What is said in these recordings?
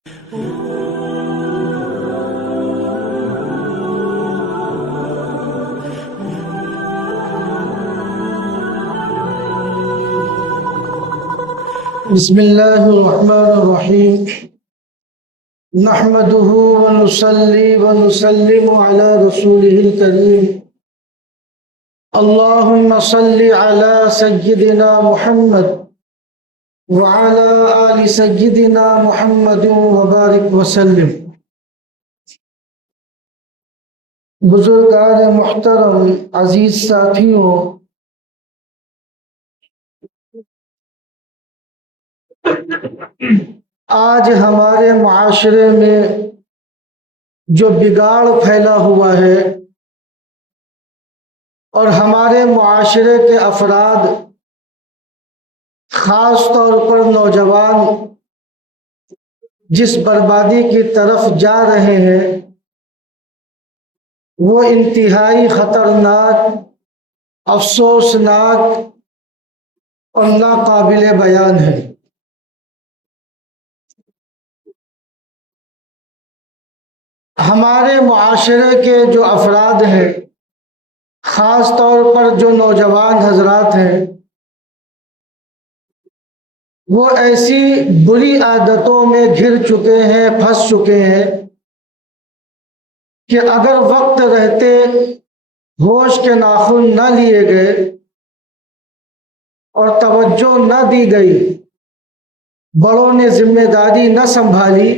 بسم اللہ الرحمن الرحیم نحمده ونصلي ونسلم على رسوله الكريم اللهم صل على سيدنا محمد وعلى آل سيدنا محمد وبارك وسلم۔ بزرگان محترم، عزیز ساتھیوں، آج ہمارے معاشرے میں جو بگاڑ پھیلا ہوا ہے اور ہمارے معاشرے کے افراد خاص طور پر نوجوان جس بربادی کی طرف جا رہے ہیں وہ انتہائی خطرناک، افسوسناک اور ناقابل بیان ہے۔ ہمارے معاشرے کے جو افراد ہیں، خاص طور پر جو نوجوان حضرات ہیں، وہ ایسی بری عادتوں میں گھر چکے ہیں، پھنس چکے ہیں کہ اگر وقت رہتے ہوش کے ناخن نہ لیے گئے اور توجہ نہ دی گئی، بڑوں نے ذمہ داری نہ سنبھالی،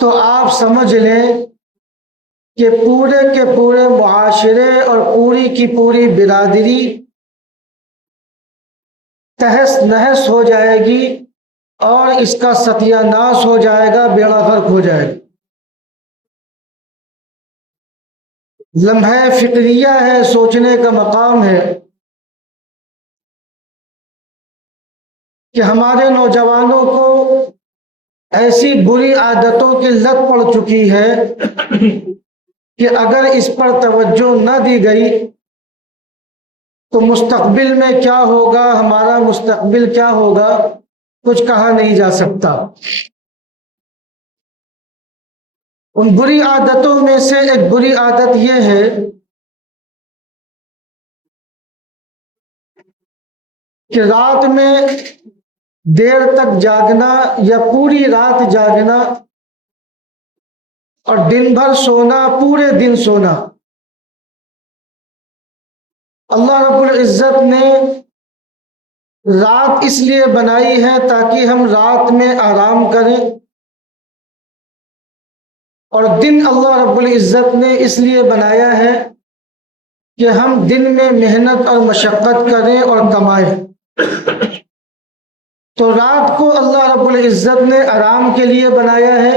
تو آپ سمجھ لیں کہ پورے کے پورے معاشرے اور پوری کی پوری برادری تہس نہس ہو جائے گی اور اس کا ستیہ ناش ہو جائے گا، بیڑا غرق ہو جائے گا۔ لمحہ فکریہ ہے، سوچنے کا مقام ہے کہ ہمارے نوجوانوں کو ایسی بری عادتوں کی لت پڑ چکی ہے کہ اگر اس پر توجہ نہ دی گئی تو مستقبل میں کیا ہوگا، ہمارا مستقبل کیا ہوگا، کچھ کہا نہیں جا سکتا۔ ان بری عادتوں میں سے ایک بری عادت یہ ہے کہ رات میں دیر تک جاگنا یا پوری رات جاگنا اور دن بھر سونا، پورے دن سونا۔ اللہ رب العزت نے رات اس لیے بنائی ہے تاکہ ہم رات میں آرام کریں، اور دن اللہ رب العزت نے اس لیے بنایا ہے کہ ہم دن میں محنت اور مشقت کریں اور کمائیں۔ تو رات کو اللہ رب العزت نے آرام کے لیے بنایا ہے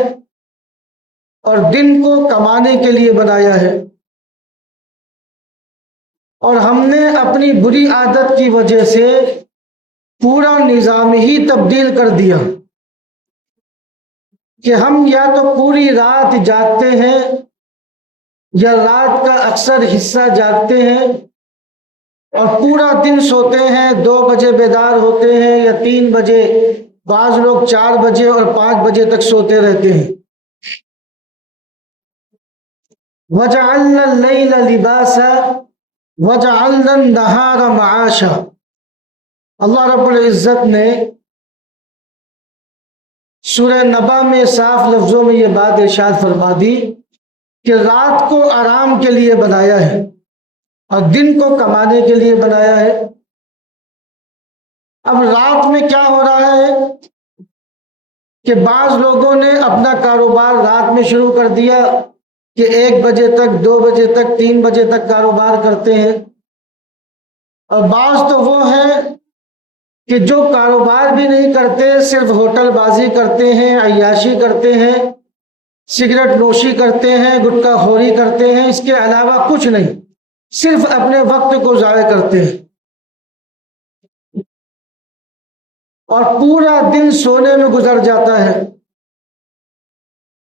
اور دن کو کمانے کے لیے بنایا ہے، اور ہم نے اپنی بری عادت کی وجہ سے پورا نظام ہی تبدیل کر دیا کہ ہم یا تو پوری رات جاگتے ہیں یا رات کا اکثر حصہ جاگتے ہیں اور پورا دن سوتے ہیں، 2 بجے بیدار ہوتے ہیں یا 3 بجے، بعض لوگ 4 بجے اور 5 بجے تک سوتے رہتے ہیں۔ وَجَعَلْنَا اللَّيْلَ لِبَاسًا وَجَعَلْنَا النَّهَارَ مَعَاشًا۔ اللہ رب العزت نے سورہ نبا میں صاف لفظوں میں یہ بات ارشاد فرما دی کہ رات کو آرام کے لیے بنایا ہے اور دن کو کمانے کے لیے بنایا ہے۔ اب رات میں کیا ہو رہا ہے کہ بعض لوگوں نے اپنا کاروبار رات میں شروع کر دیا کہ 1 بجے تک، 2 بجے تک، 3 بجے تک کاروبار کرتے ہیں، اور بعض تو وہ ہیں کہ جو کاروبار بھی نہیں کرتے، صرف ہوٹل بازی کرتے ہیں، عیاشی کرتے ہیں، سگریٹ نوشی کرتے ہیں، گٹکا خوری کرتے ہیں، اس کے علاوہ کچھ نہیں، صرف اپنے وقت کو ضائع کرتے ہیں اور پورا دن سونے میں گزر جاتا ہے،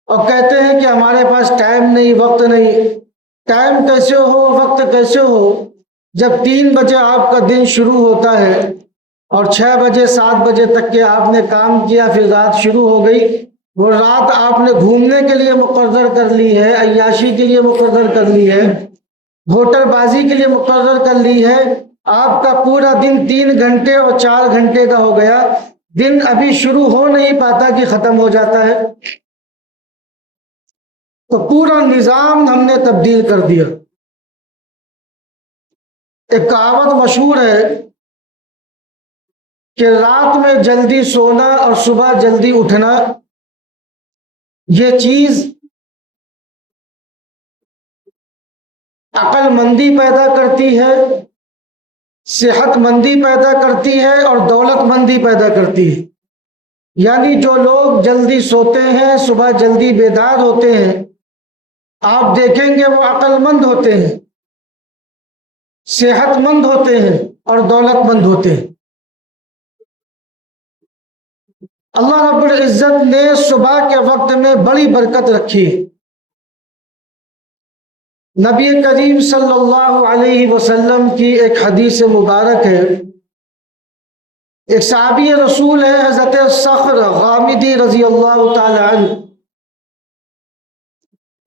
اور کہتے ہیں کہ ہمارے پاس ٹائم نہیں، وقت نہیں۔ ٹائم کیسے ہو، وقت کیسے ہو، جب 3 بجے آپ کا دن شروع ہوتا ہے اور 6 بجے 7 بجے تک کے آپ نے کام کیا، پھر رات شروع ہو گئی، وہ رات آپ نے گھومنے کے لیے مقرر کر لی ہے، عیاشی کے لیے مقرر کر لی ہے، ہوٹل بازی کے لیے مقرر کر لی ہے، آپ کا پورا دن 3 گھنٹے اور 4 گھنٹے کا ہو گیا، دن ابھی شروع ہو نہیں پاتا کہ ختم ہو جاتا ہے۔ تو پورا نظام ہم نے تبدیل کر دیا۔ ایک کہاوت مشہور ہے کہ رات میں جلدی سونا اور صبح جلدی اٹھنا، یہ چیز عقل مندی پیدا کرتی ہے، صحت مندی پیدا کرتی ہے اور دولت مندی پیدا کرتی ہے۔ یعنی جو لوگ جلدی سوتے ہیں، صبح جلدی بیدار ہوتے ہیں، آپ دیکھیں گے وہ عقل مند ہوتے ہیں، صحت مند ہوتے ہیں اور دولت مند ہوتے ہیں۔ اللہ رب العزت نے صبح کے وقت میں بڑی برکت رکھی ہے۔ نبی کریم صلی اللہ علیہ وسلم کی ایک حدیث مبارک ہے، ایک صحابی رسول ہے حضرت صخر غامدی رضی اللہ تعالی عنہ،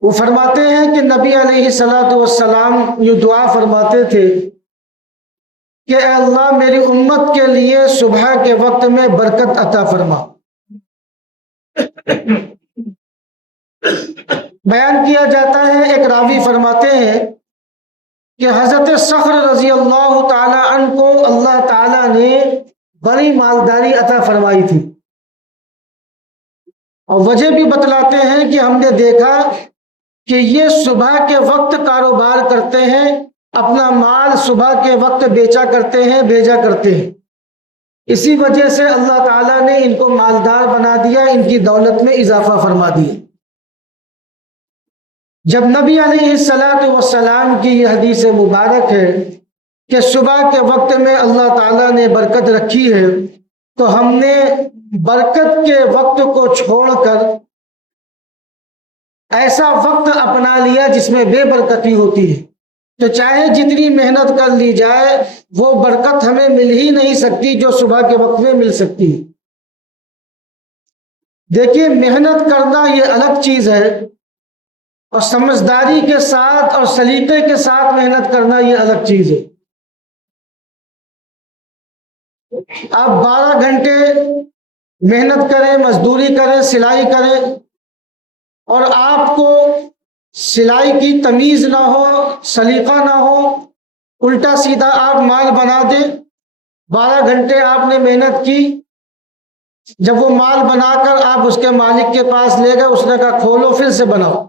وہ فرماتے ہیں کہ نبی علیہ الصلوۃ والسلام یہ دعا فرماتے تھے کہ اے اللہ میری امت کے لیے صبح کے وقت میں برکت عطا فرما۔ بیان کیا جاتا ہے، ایک راوی فرماتے ہیں کہ حضرت صخر رضی اللہ تعالی عنہ کو اللہ تعالی نے بڑی مالداری عطا فرمائی تھی، اور وجہ بھی بتلاتے ہیں کہ ہم نے دیکھا کہ یہ صبح کے وقت کاروبار کرتے ہیں، اپنا مال صبح کے وقت بیچا کرتے ہیں، بھیجا کرتے ہیں، اسی وجہ سے اللہ تعالیٰ نے ان کو مالدار بنا دیا، ان کی دولت میں اضافہ فرما دیا۔ جب نبی علیہ الصلوۃ والسلام کی یہ حدیث مبارک ہے کہ صبح کے وقت میں اللہ تعالیٰ نے برکت رکھی ہے، تو ہم نے برکت کے وقت کو چھوڑ کر ایسا وقت اپنا لیا جس میں بے برکتی ہوتی ہے، تو چاہے جتنی محنت کر لی جائے وہ برکت ہمیں مل ہی نہیں سکتی جو صبح کے وقت میں مل سکتی ہے۔ دیکھیے، محنت کرنا یہ الگ چیز ہے، اور سمجھداری کے ساتھ اور سلیقے کے ساتھ محنت کرنا یہ الگ چیز ہے۔ آپ 12 گھنٹے محنت کریں، مزدوری کریں، سلائی کریں، اور آپ کو سلائی کی تمیز نہ ہو، سلیقہ نہ ہو، الٹا سیدھا آپ مال بنا دیں۔ 12 گھنٹے آپ نے محنت کی، جب وہ مال بنا کر آپ اس کے مالک کے پاس لے گئے، اس نے کہا کھولو پھر سے بناؤ۔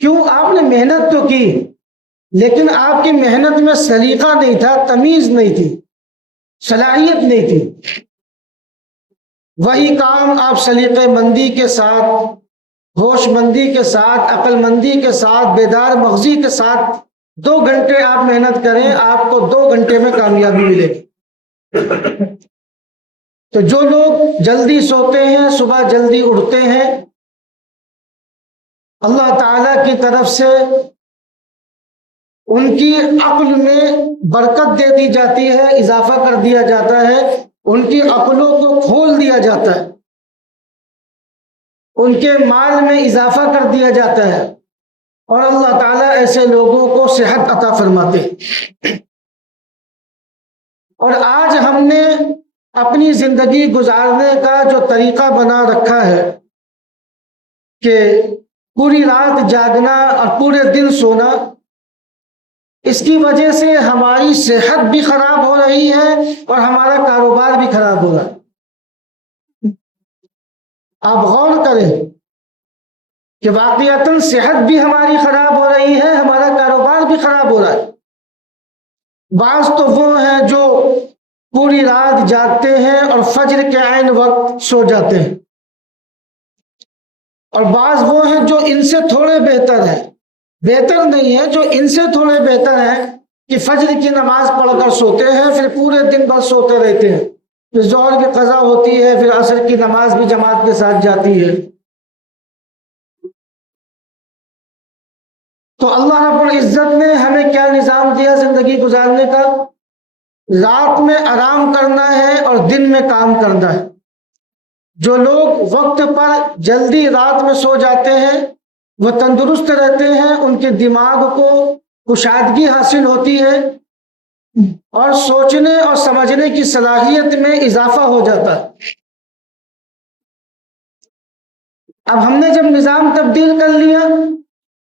کیوں؟ آپ نے محنت تو کی، لیکن آپ کی محنت میں سلیقہ نہیں تھا، تمیز نہیں تھی، صلاحیت نہیں تھی۔ وہی کام آپ سلیقہ مندی کے ساتھ، ہوش مندی کے ساتھ، عقل مندی کے ساتھ، بیدار مغزی کے ساتھ 2 گھنٹے آپ محنت کریں، آپ کو 2 گھنٹے میں کامیابی ملے گی۔ تو جو لوگ جلدی سوتے ہیں، صبح جلدی اٹھتے ہیں، اللہ تعالیٰ کی طرف سے ان کی عقل میں برکت دے دی جاتی ہے، اضافہ کر دیا جاتا ہے، ان کی عقلوں کو کھول دیا جاتا ہے، ان کے مال میں اضافہ کر دیا جاتا ہے، اور اللہ تعالیٰ ایسے لوگوں کو صحت عطا فرماتے ہیں۔ اور آج ہم نے اپنی زندگی گزارنے کا جو طریقہ بنا رکھا ہے کہ پوری رات جاگنا اور پورے دن سونا، اس کی وجہ سے ہماری صحت بھی خراب ہو رہی ہے اور ہمارا کاروبار بھی خراب ہو رہا ہے۔ آپ غور کریں کہ واقعتاً صحت بھی ہماری خراب ہو رہی ہے، ہمارا کاروبار بھی خراب ہو رہا ہے۔ بعض تو وہ ہیں جو پوری رات جاگتے ہیں اور فجر کے عین وقت سو جاتے ہیں، اور بعض وہ ہیں جو ان سے تھوڑے بہتر ہیں، بہتر نہیں ہے، جو ان سے تھوڑے بہتر ہیں کہ فجر کی نماز پڑھ کر سوتے ہیں، پھر پورے دن بھر سوتے رہتے ہیں، پھر ظہر کی قضا ہوتی ہے، پھر عصر کی نماز بھی جماعت کے ساتھ جاتی ہے۔ تو اللہ رب العزت نے ہمیں کیا نظام دیا زندگی گزارنے کا؟ رات میں آرام کرنا ہے اور دن میں کام کرنا ہے۔ جو لوگ وقت پر جلدی رات میں سو جاتے ہیں وہ تندرست رہتے ہیں، ان کے دماغ کو کشادگی حاصل ہوتی ہے اور سوچنے اور سمجھنے کی صلاحیت میں اضافہ ہو جاتا ہے۔ اب ہم نے جب نظام تبدیل کر لیا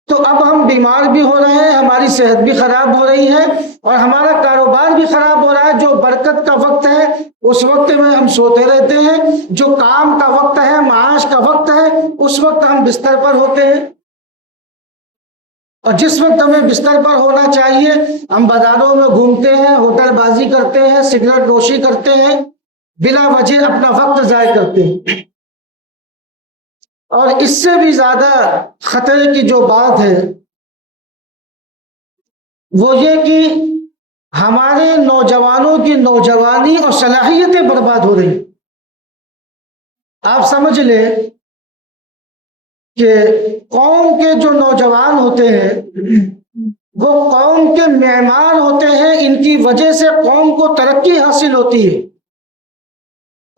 تو اب ہم بیمار بھی ہو رہے ہیں، ہماری صحت بھی خراب ہو رہی ہے اور ہمارا کاروبار بھی خراب ہو رہا ہے۔ جو برکت کا وقت ہے اس وقت میں ہم سوتے رہتے ہیں، جو کام کا وقت ہے، معاش کا وقت ہے، اس وقت ہم بستر پر ہوتے ہیں، اور جس وقت ہمیں بستر پر ہونا چاہیے ہم بازاروں میں گھومتے ہیں، ہوٹل بازی کرتے ہیں، سگریٹ نوشی کرتے ہیں، بلا وجہ اپنا وقت ضائع کرتے ہیں۔ اور اس سے بھی زیادہ خطرے کی جو بات ہے وہ یہ کہ ہمارے نوجوانوں کی نوجوانی اور صلاحیتیں برباد ہو رہی۔ آپ سمجھ لیں کہ قوم کے جو نوجوان ہوتے ہیں وہ قوم کے معمار ہوتے ہیں، ان کی وجہ سے قوم کو ترقی حاصل ہوتی ہے۔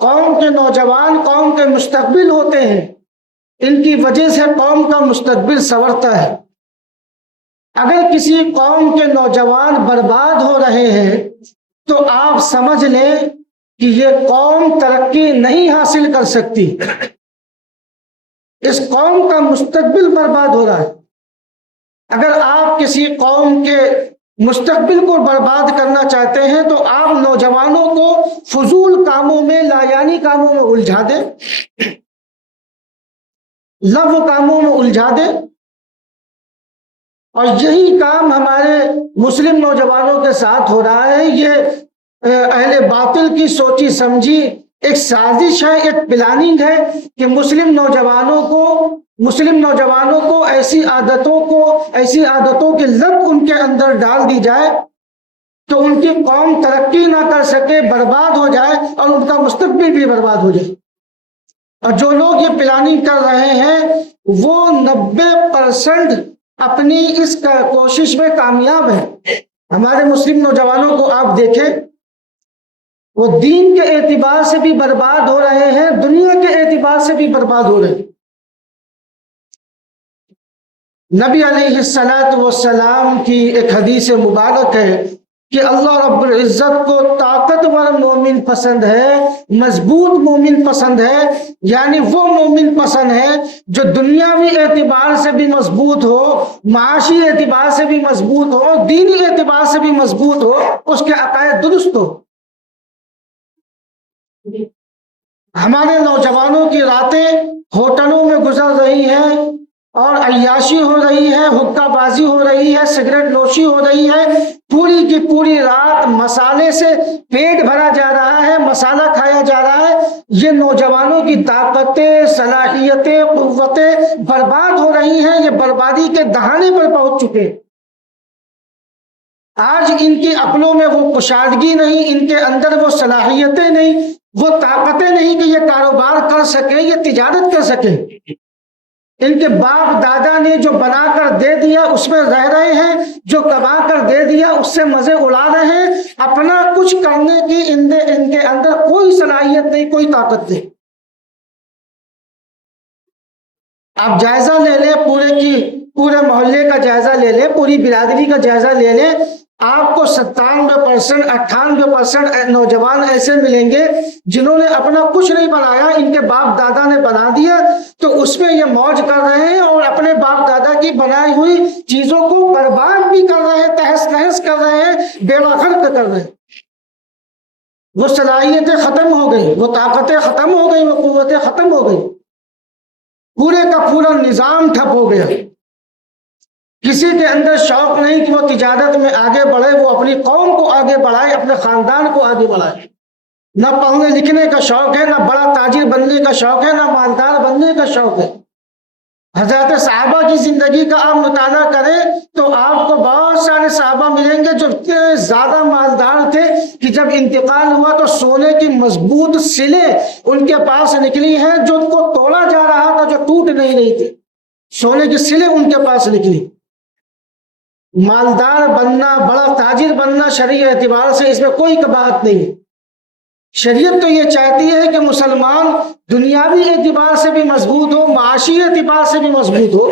قوم کے نوجوان قوم کے مستقبل ہوتے ہیں، ان کی وجہ سے قوم کا مستقبل سنورتا ہے۔ اگر کسی قوم کے نوجوان برباد ہو رہے ہیں تو آپ سمجھ لیں کہ یہ قوم ترقی نہیں حاصل کر سکتی، اس قوم کا مستقبل برباد ہو رہا ہے۔ اگر آپ کسی قوم کے مستقبل کو برباد کرنا چاہتے ہیں تو آپ نوجوانوں کو فضول کاموں میں، لایانی کاموں میں الجھا دیں، لغو کاموں میں الجھا دیں، اور یہی کام ہمارے مسلم نوجوانوں کے ساتھ ہو رہا ہے۔ یہ اہل باطل کی سوچی سمجھی ایک سازش ہے، ایک پلاننگ ہے کہ مسلم نوجوانوں کو ایسی عادتوں کی لت ان کے اندر ڈال دی جائے تو ان کی قوم ترقی نہ کر سکے، برباد ہو جائے اور ان کا مستقبل بھی برباد ہو جائے۔ اور جو لوگ یہ پلاننگ کر رہے ہیں وہ 90% اپنی اس کوشش میں کامیاب ہیں۔ ہمارے مسلم نوجوانوں کو آپ دیکھیں، وہ دین کے اعتبار سے بھی برباد ہو رہے ہیں، دنیا کے اعتبار سے بھی برباد ہو رہے ہیں۔ نبی علیہ السلام کی ایک حدیث مبارک ہے کہ اللہ رب العزت کو طاقتور مومن پسند ہے، مضبوط مومن پسند ہے، یعنی وہ مومن پسند ہے جو دنیاوی اعتبار سے بھی مضبوط ہو، معاشی اعتبار سے بھی مضبوط ہو، دینی اعتبار سے بھی مضبوط ہو، اس کے عقائد درست ہو۔ ہمارے نوجوانوں کی راتیں ہوٹلوں میں گزر رہی ہیں اور عیاشی ہو رہی ہے، حقہ بازی ہو رہی ہے، سگریٹ نوشی ہو رہی ہے، پوری کی پوری رات مسالے سے پیٹ بھرا جا رہا ہے، مسالہ کھایا جا رہا ہے۔ یہ نوجوانوں کی طاقتیں، صلاحیتیں، قوتیں برباد ہو رہی ہیں، یہ بربادی کے دہانے پر پہنچ چکے۔ آج ان کی عقلوں میں وہ کشادگی نہیں، ان کے اندر وہ صلاحیتیں نہیں، وہ طاقتیں نہیں کہ یہ کاروبار کر سکیں، یہ تجارت کر سکیں۔ ان کے باپ دادا نے جو بنا کر دے دیا اس میں رہ رہے ہیں، جو کما کر دے دیا اس سے مزے اڑا رہے ہیں، اپنا کچھ کرنے کی ان کے اندر کوئی صلاحیت نہیں، کوئی طاقت نہیں۔ آپ جائزہ لے لیں، پورے محلے کا جائزہ لے لیں، پوری برادری کا جائزہ لے لیں، آپ کو 97%، 98% نوجوان ایسے ملیں گے جنہوں نے اپنا کچھ نہیں بنایا، ان کے باپ دادا نے بنا دیا تو اس میں یہ موج کر رہے ہیں اور اپنے باپ دادا کی بنائی ہوئی چیزوں کو برباد بھی کر رہے ہیں، تہس نہس کر رہے ہیں، بیڑا غرق کر رہے ہیں۔ وہ صلاحیتیں ختم ہو گئی، وہ طاقتیں ختم ہو گئی، وہ قوتیں ختم ہو گئی، پورے کا پورا نظام ٹھپ ہو گیا۔ کسی کے اندر شوق نہیں کہ وہ تجارت میں آگے بڑھے، وہ اپنی قوم کو آگے بڑھائے، اپنے خاندان کو آگے بڑھائے۔ نہ پڑھنے لکھنے کا شوق ہے، نہ بڑا تاجر بننے کا شوق ہے، نہ مالدار بننے کا شوق ہے۔ حضرت صحابہ کی زندگی کا آپ مطالعہ کریں تو آپ کو بہت سارے صحابہ ملیں گے جو اتنے زیادہ مالدار تھے کہ جب انتقال ہوا تو سونے کی مضبوط سلیں ان کے پاس نکلی ہیں جو ان کو توڑا جا رہا تھا، جو ٹوٹ نہیں رہی تھی، سونے کی سلیں ان کے پاس نکلی۔ مالدار بننا، بڑا تاجر بننا شرعی اعتبار سے اس میں کوئی کباہت نہیں۔ شریعت تو یہ چاہتی ہے کہ مسلمان دنیاوی اعتبار سے بھی مضبوط ہو، معاشی اعتبار سے بھی مضبوط ہو،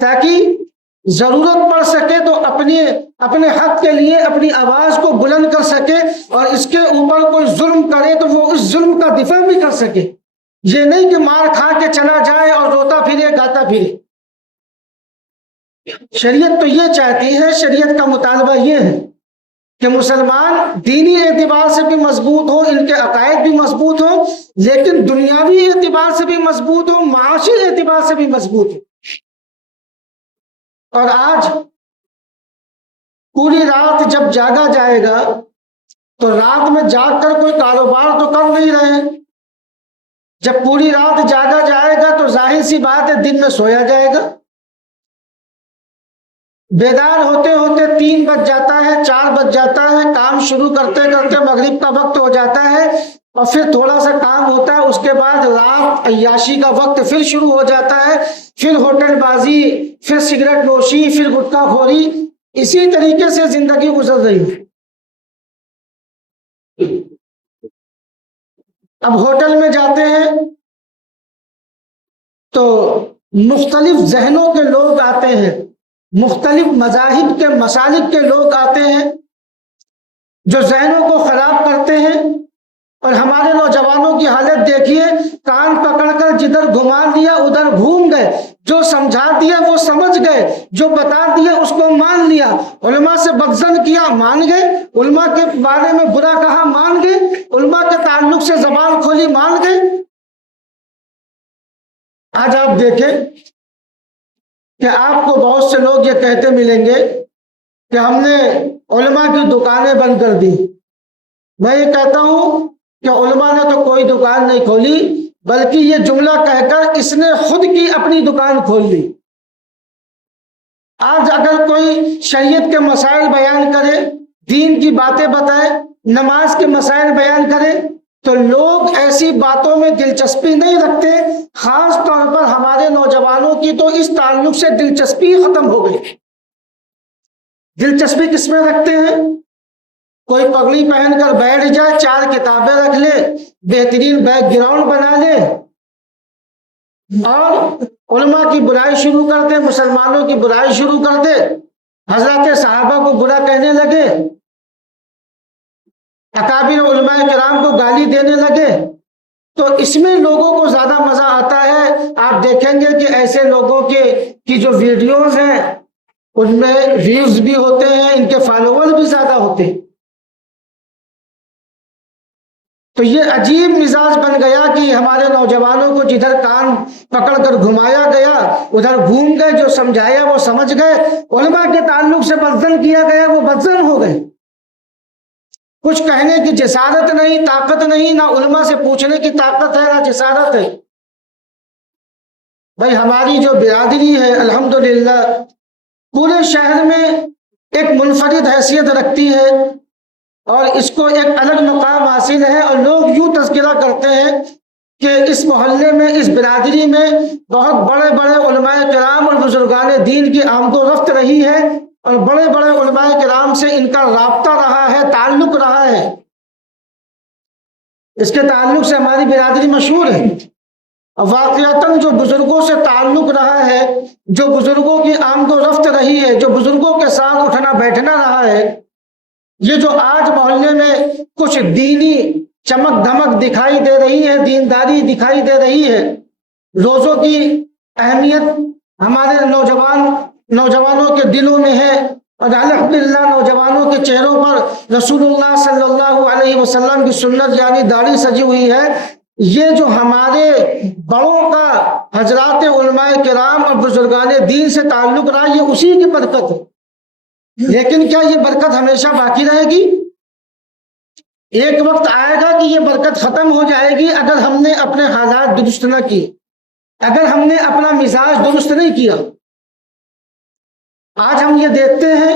تاکہ ضرورت پڑ سکے تو اپنے حق کے لیے اپنی آواز کو بلند کر سکے، اور اس کے اوپر کوئی ظلم کرے تو وہ اس ظلم کا دفاع بھی کر سکے۔ یہ نہیں کہ مار کھا کے چلا جائے اور روتا پھرے گاتا پھرے۔ شریعت تو یہ چاہتی ہے، شریعت کا مطالبہ یہ ہے کہ مسلمان دینی اعتبار سے بھی مضبوط ہو، ان کے عقائد بھی مضبوط ہو، لیکن دنیاوی اعتبار سے بھی مضبوط ہو، معاشی اعتبار سے بھی مضبوط ہو۔ اور آج پوری رات جب جاگا جائے گا تو رات میں جاگ کر کوئی کاروبار تو کر نہیں رہے ہیں۔ جب پوری رات جاگا جائے گا تو ظاہر سی بات ہے دن میں سویا جائے گا۔ بیدار ہوتے ہوتے 3 بج جاتا ہے، 4 بج جاتا ہے، کام شروع کرتے کرتے مغرب کا وقت ہو جاتا ہے، اور پھر تھوڑا سا کام ہوتا ہے، اس کے بعد رات عیاشی کا وقت پھر شروع ہو جاتا ہے، پھر ہوٹل بازی، پھر سگریٹ نوشی، پھر گٹکا خوری، اسی طریقے سے زندگی گزر رہی ہے۔ اب ہوٹل میں جاتے ہیں تو مختلف ذہنوں کے لوگ آتے ہیں، مختلف مذاہب کے مسالک کے لوگ آتے ہیں جو ذہنوں کو خراب کرتے ہیں۔ اور ہمارے نوجوانوں کی حالت دیکھیے، کان پکڑ کر جدھر گھما دیا ادھر گھوم گئے، جو سمجھا دیا وہ سمجھ گئے، جو بتا دیا اس کو مان لیا، علماء سے بغضن کیا مان گئے، علماء کے بارے میں برا کہا مان گئے، علماء کے تعلق سے زبان کھولی مان گئے۔ آج آپ دیکھیں کہ آپ کو بہت سے لوگ یہ کہتے ملیں گے کہ ہم نے علماء کی دکانیں بند کر دی۔ میں یہ کہتا ہوں کہ علماء نے تو کوئی دکان نہیں کھولی، بلکہ یہ جملہ کہہ کر اس نے خود کی اپنی دکان کھول لی۔ آج اگر کوئی شریعت کے مسائل بیان کرے، دین کی باتیں بتائے، نماز کے مسائل بیان کرے، تو لوگ ایسی باتوں میں دلچسپی نہیں رکھتے۔ خاص طور پر ہمارے نوجوانوں کی تو اس تعلق سے دلچسپی ختم ہو گئی۔ دلچسپی کس میں رکھتے ہیں؟ کوئی پگڑی پہن کر بیٹھ جائے، 4 کتابیں رکھ لے، بہترین بیک گراؤنڈ بنا لے، اور علماء کی برائی شروع کر دے، مسلمانوں کی برائی شروع کر دے، حضرات صحابہ کو برا کہنے لگے، اکابر علماء کرام کو گالی دینے لگے، تو اس میں لوگوں کو زیادہ مزہ آتا ہے۔ آپ دیکھیں گے کہ ایسے لوگوں کی جو ویڈیوز ہیں ان میں ویوز بھی ہوتے ہیں، ان کے فالوور بھی زیادہ ہوتے ہیں۔ تو یہ عجیب مزاج بن گیا کہ ہمارے نوجوانوں کو جدھر کان پکڑ کر گھمایا گیا ادھر گھوم گئے، جو سمجھایا وہ سمجھ گئے، علماء کے تعلق سے بدظن کیا گیا وہ بدظن ہو گئے۔ کچھ کہنے کی جسارت نہیں، طاقت نہیں، نہ علماء سے پوچھنے کی طاقت ہے نہ جسارت ہے۔ بھائی ہماری جو برادری ہے الحمدللہ پورے شہر میں ایک منفرد حیثیت رکھتی ہے، اور اس کو ایک الگ مقام حاصل ہے، اور لوگ یوں تذکرہ کرتے ہیں کہ اس محلے میں، اس برادری میں بہت بڑے بڑے علماء کرام اور بزرگان دین کی آمد و رفت رہی ہے، اور بڑے بڑے علماء کرام سے ان کا رابطہ رہا ہے، تعلق رہا ہے۔ اس کے تعلق سے ہماری برادری مشہور ہے۔ واقعتاً جو بزرگوں سے تعلق رہا ہے، جو بزرگوں کی آمد و رفت رہی ہے، جو بزرگوں کے ساتھ اٹھنا بیٹھنا رہا ہے، یہ جو آج محلے میں کچھ دینی چمک دھمک دکھائی دے رہی ہے، دینداری دکھائی دے رہی ہے، روزوں کی اہمیت ہمارے نوجوانوں کے دلوں میں ہے، اور الحمدللہ نوجوانوں کے چہروں پر رسول اللہ صلی اللہ علیہ وسلم کی سنت یعنی داڑھی سجی ہوئی ہے۔ یہ جو ہمارے بڑوں کا حضرات علماء کرام اور بزرگان دین سے تعلق رہا، یہ اسی کی برکت ہے۔ لیکن کیا یہ برکت ہمیشہ باقی رہے گی؟ ایک وقت آئے گا کہ یہ برکت ختم ہو جائے گی اگر ہم نے اپنے حالات درست نہ کیے، اگر ہم نے اپنا مزاج درست نہیں کیا۔ آج ہم یہ دیکھتے ہیں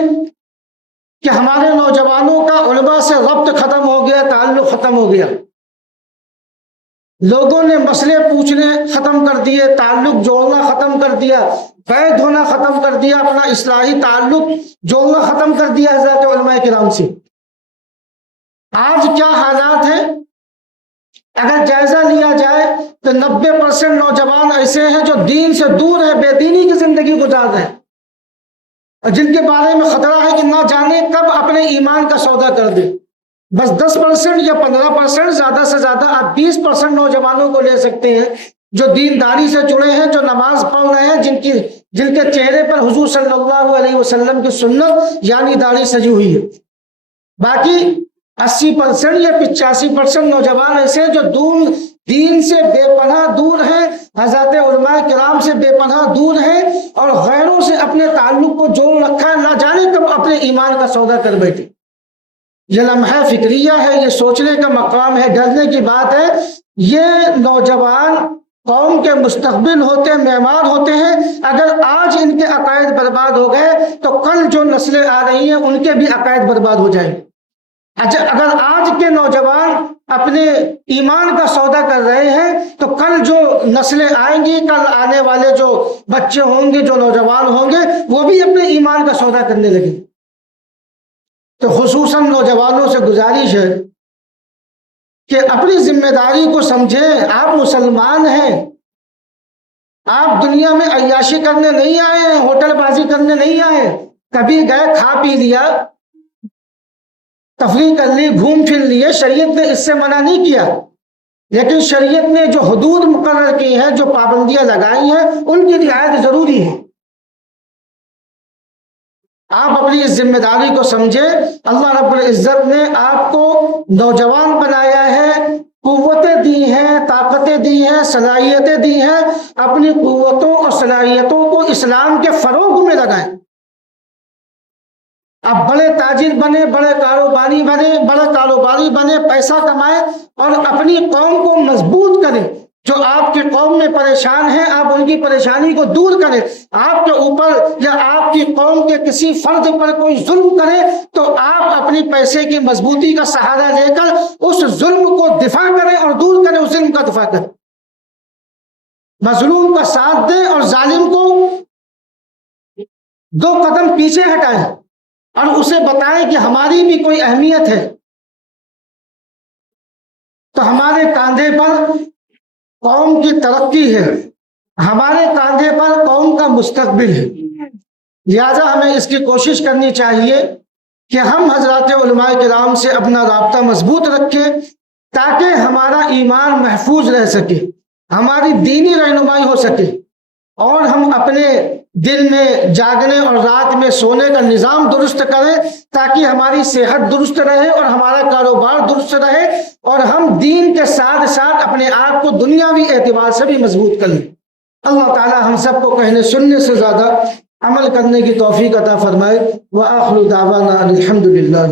کہ ہمارے نوجوانوں کا علماء سے ربط ختم ہو گیا، تعلق ختم ہو گیا۔ لوگوں نے مسئلے پوچھنے ختم کر دیے، تعلق جوڑنا ختم کر دیا، قید ہونا ختم کر دیا، اپنا اصلاحی تعلق جوڑنا ختم کر دیا حضرات علماء کرام سے۔ آج کیا حالات ہیں؟ اگر جائزہ لیا جائے تو 90% نوجوان ایسے ہیں جو دین سے دور ہیں، بے دینی کی زندگی گزار رہے ہیں، اور جن کے بارے میں خطرہ ہے کہ نہ جانے کب اپنے ایمان کا سودا کر دے۔ بس 10% یا 15%، زیادہ سے زیادہ آپ 20% نوجوانوں کو لے سکتے ہیں جو دینداری سے جڑے ہیں، جو نماز پڑھ رہے ہیں، جن کے چہرے پر حضور صلی اللہ علیہ وسلم کی سنت یعنی داڑھی سجی ہوئی ہے۔ باقی 80% یا 85% نوجوان ایسے ہیں جو دین سے بے پناہ دور ہیں، حضرات علماء کرام سے بے پناہ دور ہیں، اور غیروں سے اپنے تعلق کو جوڑ رکھا ہے، نہ جانے کب اپنے ایمان کا سودا کر بیٹھے۔ یہ لمحہ فکریہ ہے، یہ سوچنے کا مقام ہے، ڈرنے کی بات ہے۔ یہ نوجوان قوم کے مستقبل ہوتے ہیں، معمار ہوتے ہیں۔ اگر آج ان کے عقائد برباد ہو گئے تو کل جو نسلیں آ رہی ہیں ان کے بھی عقائد برباد ہو جائیں۔ اچھا، اگر آج کے نوجوان اپنے ایمان کا سودا کر رہے ہیں تو کل جو نسلیں آئیں گی، کل آنے والے جو بچے ہوں گے، جو نوجوان ہوں گے، وہ بھی اپنے ایمان کا سودا کرنے لگیں۔ تو خصوصاً نوجوانوں سے گزارش ہے کہ اپنی ذمہ داری کو سمجھیں۔ آپ مسلمان ہیں، آپ دنیا میں عیاشی کرنے نہیں آئے ہیں، ہوٹل بازی کرنے نہیں آئے۔ کبھی گئے، کھا پی لیا، تفریح کر لی، گھوم پھر لیے، شریعت نے اس سے منع نہیں کیا، لیکن شریعت نے جو حدود مقرر کی ہیں، جو پابندیاں لگائی ہیں، ان کی رعایت ضروری ہے۔ آپ اپنی اس ذمہ داری کو سمجھیں۔ اللہ رب العزت نے آپ کو نوجوان بنایا ہے، قوتیں دی ہیں، طاقتیں دی ہیں، صلاحیتیں دی ہیں۔ اپنی قوتوں اور صلاحیتوں کو اسلام کے فروغ میں لگائیں۔ آپ بڑے تاجر بنے، بڑے کاروباری بنے، پیسہ کمائیں اور اپنی قوم کو مضبوط کریں۔ جو آپ کی قوم میں پریشان ہیں، آپ ان کی پریشانی کو دور کریں۔ آپ کے اوپر یا آپ کی قوم کے کسی فرد پر کوئی ظلم کرے تو آپ اپنی پیسے کی مضبوطی کا سہارا لے کر اس ظلم کو دفاع کریں اور دور کریں، اس ظلم کا دفاع کریں۔ مظلوم کا ساتھ دیں اور ظالم کو 2 قدم پیچھے ہٹائیں اور اسے بتائیں کہ ہماری بھی کوئی اہمیت ہے۔ تو ہمارے کاندھے پر قوم کی ترقی ہے، ہمارے کاندھے پر قوم کا مستقبل ہے۔ لہذا ہمیں اس کی کوشش کرنی چاہیے کہ ہم حضرات علماء کرام سے اپنا رابطہ مضبوط رکھیں تاکہ ہمارا ایمان محفوظ رہ سکے، ہماری دینی رہنمائی ہو سکے، اور ہم اپنے دن میں جاگنے اور رات میں سونے کا نظام درست کریں تاکہ ہماری صحت درست رہے اور ہمارا کاروبار درست رہے، اور ہم دین کے ساتھ ساتھ اپنے آپ کو دنیاوی اعتبار سے بھی مضبوط کر لیں۔ اللہ تعالی ہم سب کو کہنے سننے سے زیادہ عمل کرنے کی توفیق عطا فرمائے۔ وآخر دعوانا الحمدللہ۔